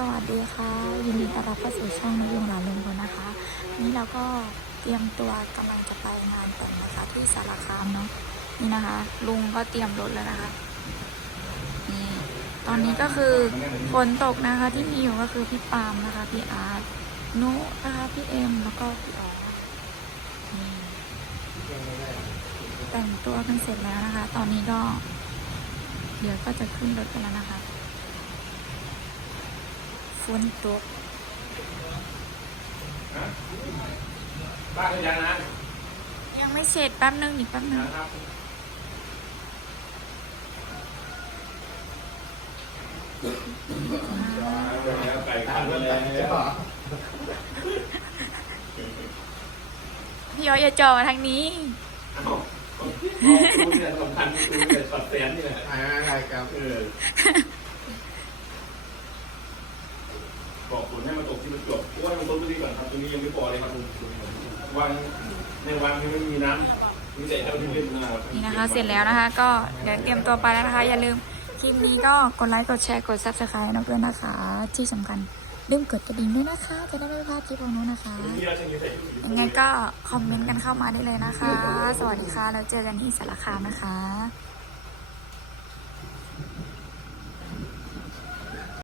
สวัสดีค่ะ ยินดีต้อนรับเข้าสู่ช่องนยุงหลาลุงพลนะคะ นี่เราก็เตรียมตัวกำลังจะไปงานแต่งนะคะที่สารคามเนาะนี่นะคะ ลุงก็เตรียมรถแล้วนะคะนี่ตอนนี้ก็คือฝนตกนะคะที่มีอยู่ก็คือพี่ปามนะคะพี่อาร์ตนุนะคะพี่เอ็มแล้วก็พี่อ๋อนี่แต่งตัวกันเสร็จแล้วนะคะ ตอนนี้ก็ เดี๋ยวก็จะขึ้นรถกันแล้วนะคะ ฝนตกบ้านก็ยังนะยังไม่เสร็จแป๊บนึงอีกแป๊บนึงนะครับไก่ขันเลยพี่ย้อยอย่าจ่อมาทางนี้เอ้าดูเนี่ยสำคัญดูเนี่ยสัดแสนนี่แหละถ่ายมาถ่ายกับเออ บอกฝนให้มันตกที่มันจบเพราะว่ามันต้นดีก่อนครับตรงนี้ยังไม่พอเลยครับวันในวันนี้ไม่มีน้ำมีแต่เท่าที่เล่นนะครับนี่นะคะเสร็จแล้วนะคะ ก็เดี๋ยวเตรียมตัวไปแล้วนะคะ อย่าลืมคลิปนี้ก็กดไลค์กดแชร์กด subscribe นะเพื่อนนะคะ ที่สำคัญลืมกดกระดิ่งด้วยนะคะ จะได้ไม่พลาดคลิปของนู้นนะคะ ยังไงก็คอมเมนต์กันเข้ามาได้เลยนะคะ สวัสดีค่ะ แล้วเจอกันที่สารคามนะคะ